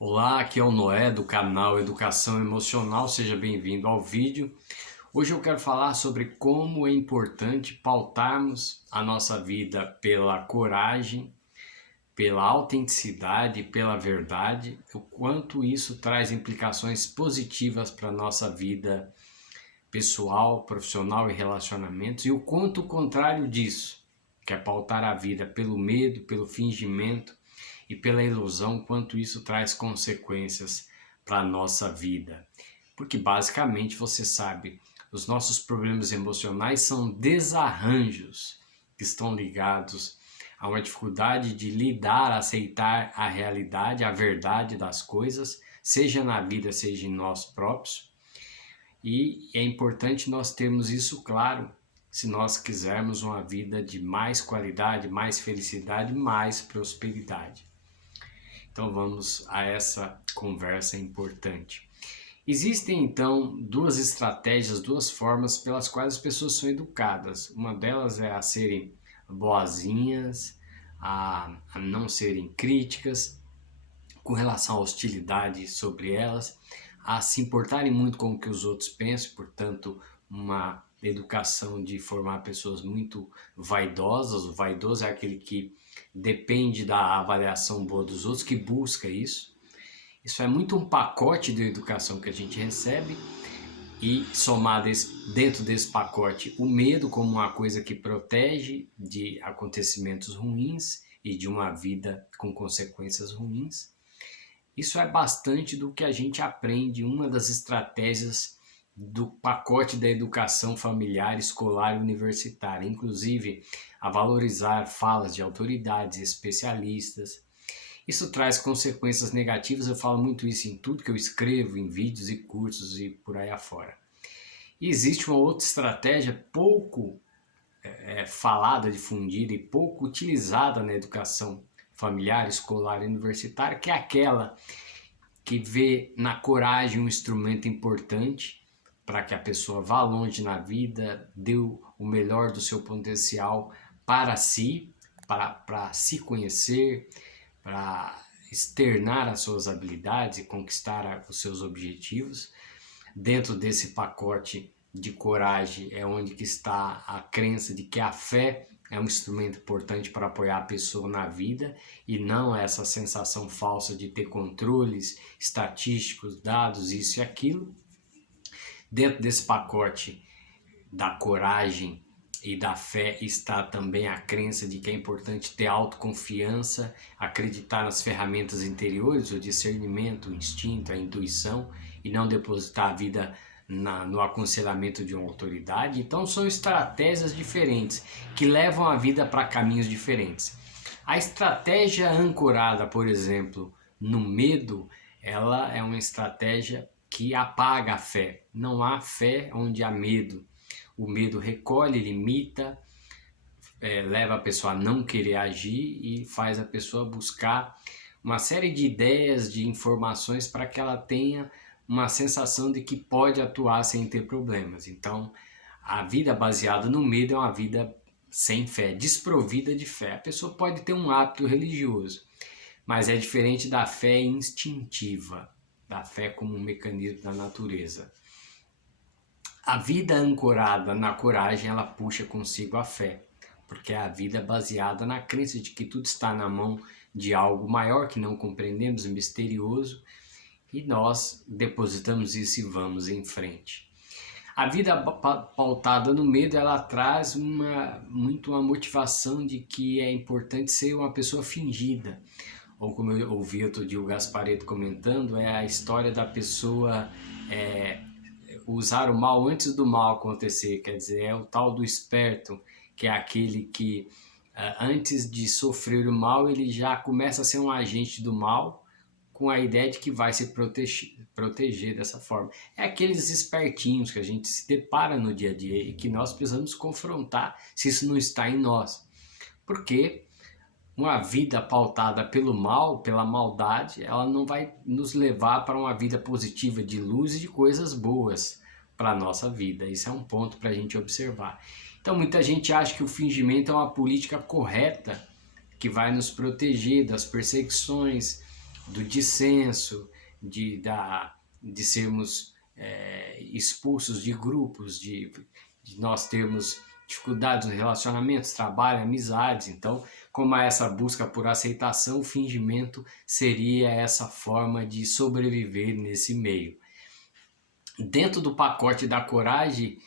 Olá, aqui é o Noé do canal Educação Emocional, seja bem-vindo ao vídeo. Hoje eu quero falar sobre como é importante pautarmos a nossa vida pela coragem, pela autenticidade, pela verdade, o quanto isso traz implicações positivas para a nossa vida pessoal, profissional e relacionamentos, e o quanto o contrário disso, que é pautar a vida pelo medo, pelo fingimento e pela ilusão, quanto isso traz consequências para a nossa vida. Porque basicamente você sabe, os nossos problemas emocionais são desarranjos que estão ligados a uma dificuldade de lidar, aceitar a realidade, a verdade das coisas, seja na vida, seja em nós próprios. E é importante nós termos isso claro, se nós quisermos uma vida de mais qualidade, mais felicidade, mais prosperidade. Então vamos a essa conversa importante. Existem então duas estratégias, duas formas pelas quais as pessoas são educadas. Uma delas é a serem boazinhas, a não serem críticas com relação à hostilidade sobre elas, a se importarem muito com o que os outros pensam, portanto, uma educação de formar pessoas muito vaidosas. O vaidoso é aquele que depende da avaliação boa dos outros, que busca isso. Isso é muito um pacote de educação que a gente recebe, e somar dentro desse pacote o medo como uma coisa que protege de acontecimentos ruins e de uma vida com consequências ruins. Isso é bastante do que a gente aprende, uma das estratégias do pacote da educação familiar, escolar e universitária, inclusive a valorizar falas de autoridades, especialistas. Isso traz consequências negativas, eu falo muito isso em tudo que eu escrevo, em vídeos e cursos e por aí afora. E existe uma outra estratégia pouco falada, difundida e pouco utilizada na educação familiar, escolar e universitária, que é aquela que vê na coragem um instrumento importante para que a pessoa vá longe na vida, dê o melhor do seu potencial para si, para se conhecer, para externar as suas habilidades e conquistar os seus objetivos. Dentro desse pacote de coragem é onde que está a crença de que a fé é um instrumento importante para apoiar a pessoa na vida, e não essa sensação falsa de ter controles estatísticos, dados, isso e aquilo. Dentro desse pacote da coragem e da fé está também a crença de que é importante ter autoconfiança, acreditar nas ferramentas interiores, o discernimento, o instinto, a intuição, e não depositar a vida no aconselhamento de uma autoridade. Então são estratégias diferentes que levam a vida para caminhos diferentes. A estratégia ancorada, por exemplo, no medo, ela é uma estratégia que apaga a fé. Não há fé onde há medo. O medo recolhe, limita, leva a pessoa a não querer agir e faz a pessoa buscar uma série de ideias, de informações para que ela tenha uma sensação de que pode atuar sem ter problemas. Então, a vida baseada no medo é uma vida sem fé, desprovida de fé. A pessoa pode ter um hábito religioso, mas é diferente da fé instintiva, da fé como um mecanismo da natureza. A vida ancorada na coragem, ela puxa consigo a fé, porque é a vida baseada na crença de que tudo está na mão de algo maior que não compreendemos, misterioso, e nós depositamos isso e vamos em frente. A vida pautada no medo, ela traz muito uma motivação de que é importante ser uma pessoa fingida. Ou como eu ouvi outro dia o Gasparetto comentando, é a história da pessoa usar o mal antes do mal acontecer. Quer dizer, é o tal do esperto, que é aquele que antes de sofrer o mal, ele já começa a ser um agente do mal, com a ideia de que vai se proteger dessa forma. É aqueles espertinhos que a gente se depara no dia a dia e que nós precisamos confrontar se isso não está em nós. Porque uma vida pautada pelo mal, pela maldade, ela não vai nos levar para uma vida positiva de luz e de coisas boas para a nossa vida. Isso é um ponto para a gente observar. Então muita gente acha que o fingimento é uma política correta que vai nos proteger das perseguições do dissenso, de sermos expulsos de grupos, de nós termos dificuldades nos relacionamentos, trabalho, amizades. Então, como há essa busca por aceitação, o fingimento seria essa forma de sobreviver nesse meio. Dentro do pacote da coragem,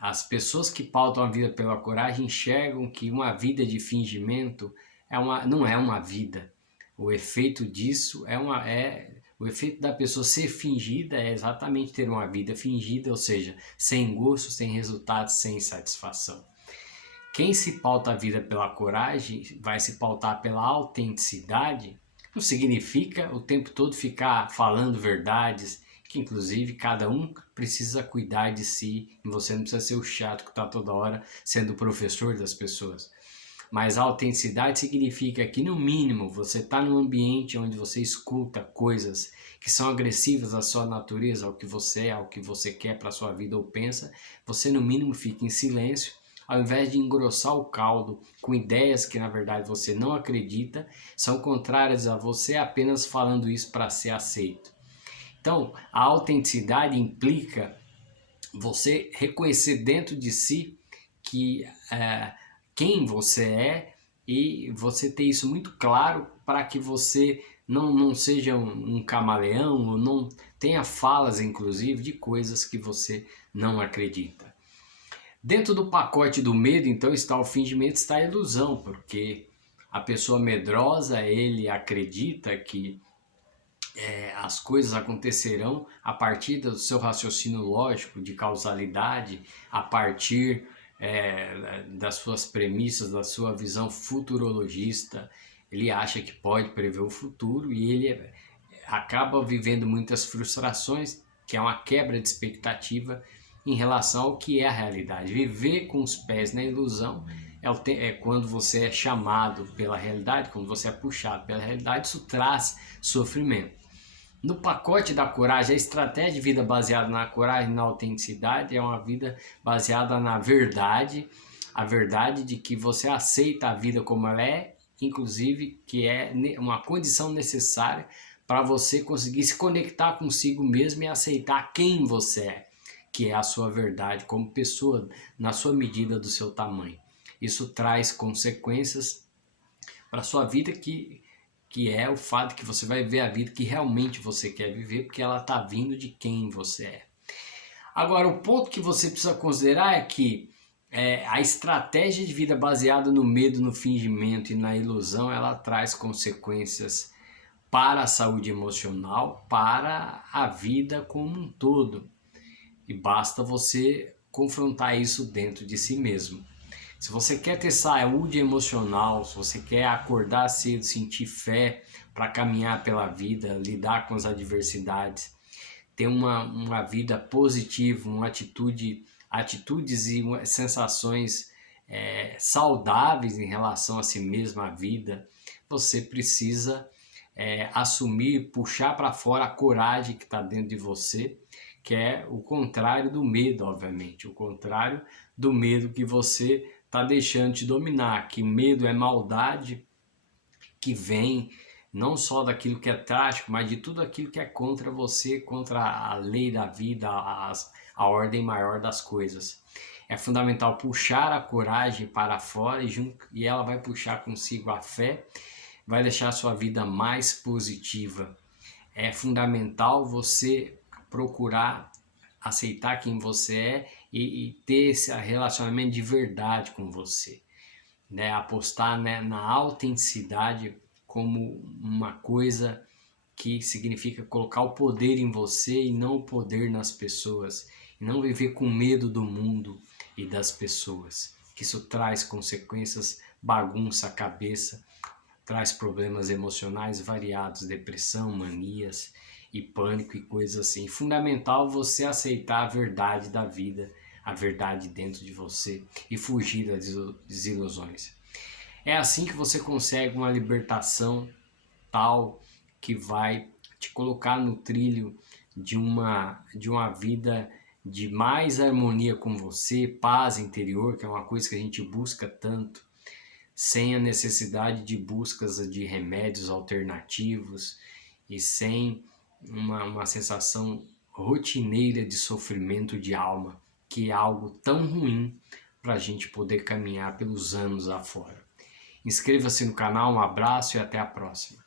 as pessoas que pautam a vida pela coragem enxergam que uma vida de fingimento não é uma vida. O efeito disso o efeito da pessoa ser fingida é exatamente ter uma vida fingida, ou seja, sem gosto, sem resultados, sem satisfação. Quem se pauta a vida pela coragem vai se pautar pela autenticidade. Não significa o tempo todo ficar falando verdades, que inclusive cada um precisa cuidar de si, e você não precisa ser o chato que está toda hora sendo o professor das pessoas. Mas a autenticidade significa que, no mínimo, você está num ambiente onde você escuta coisas que são agressivas à sua natureza, ao que você é, ao que você quer para a sua vida ou pensa, você, no mínimo, fica em silêncio, ao invés de engrossar o caldo com ideias que, na verdade, você não acredita, são contrárias a você apenas falando isso para ser aceito. Então, a autenticidade implica você reconhecer dentro de si que quem você é e você ter isso muito claro para que você não seja um camaleão ou não tenha falas, inclusive, de coisas que você não acredita. Dentro do pacote do medo, então, está o fingimento, está a ilusão, porque a pessoa medrosa, ele acredita que as coisas acontecerão a partir do seu raciocínio lógico de causalidade, a partir das suas premissas, da sua visão futurologista. Ele acha que pode prever o futuro e ele acaba vivendo muitas frustrações, que é uma quebra de expectativa em relação ao que é a realidade. Viver com os pés na ilusão é quando você é chamado pela realidade, quando você é puxado pela realidade, isso traz sofrimento. No pacote da coragem, a estratégia de vida baseada na coragem e na autenticidade é uma vida baseada na verdade, a verdade de que você aceita a vida como ela é, inclusive que é uma condição necessária para você conseguir se conectar consigo mesmo e aceitar quem você é, que é a sua verdade como pessoa, na sua medida do seu tamanho. Isso traz consequências para a sua vida que é o fato que você vai ver a vida que realmente você quer viver, porque ela está vindo de quem você é. Agora, o ponto que você precisa considerar é que a estratégia de vida baseada no medo, no fingimento e na ilusão, ela traz consequências para a saúde emocional, para a vida como um todo. E basta você confrontar isso dentro de si mesmo. Se você quer ter saúde emocional, se você quer acordar cedo, sentir fé para caminhar pela vida, lidar com as adversidades, ter uma vida positiva, atitudes e sensações saudáveis em relação a si mesmo, à vida, você precisa assumir, puxar para fora a coragem que está dentro de você, que é o contrário do medo, obviamente, o contrário do medo que você está deixando te dominar, que medo é maldade que vem não só daquilo que é trágico, mas de tudo aquilo que é contra você, contra a lei da vida, a ordem maior das coisas. É fundamental puxar a coragem para fora e ela vai puxar consigo a fé, vai deixar a sua vida mais positiva. É fundamental você procurar aceitar quem você é e ter esse relacionamento de verdade com você, né? Apostar, né, na autenticidade como uma coisa que significa colocar o poder em você e não o poder nas pessoas, e não viver com medo do mundo e das pessoas, que isso traz consequências, bagunça a cabeça, traz problemas emocionais variados, depressão, manias e pânico e coisas assim. Fundamental você aceitar a verdade da vida, a verdade dentro de você e fugir das desilusões. É assim que você consegue uma libertação tal que vai te colocar no trilho de uma vida de mais harmonia com você, paz interior, que é uma coisa que a gente busca tanto, sem a necessidade de buscas de remédios alternativos e sem uma sensação rotineira de sofrimento de alma, que é algo tão ruim para a gente poder caminhar pelos anos afora. Inscreva-se no canal, um abraço e até a próxima.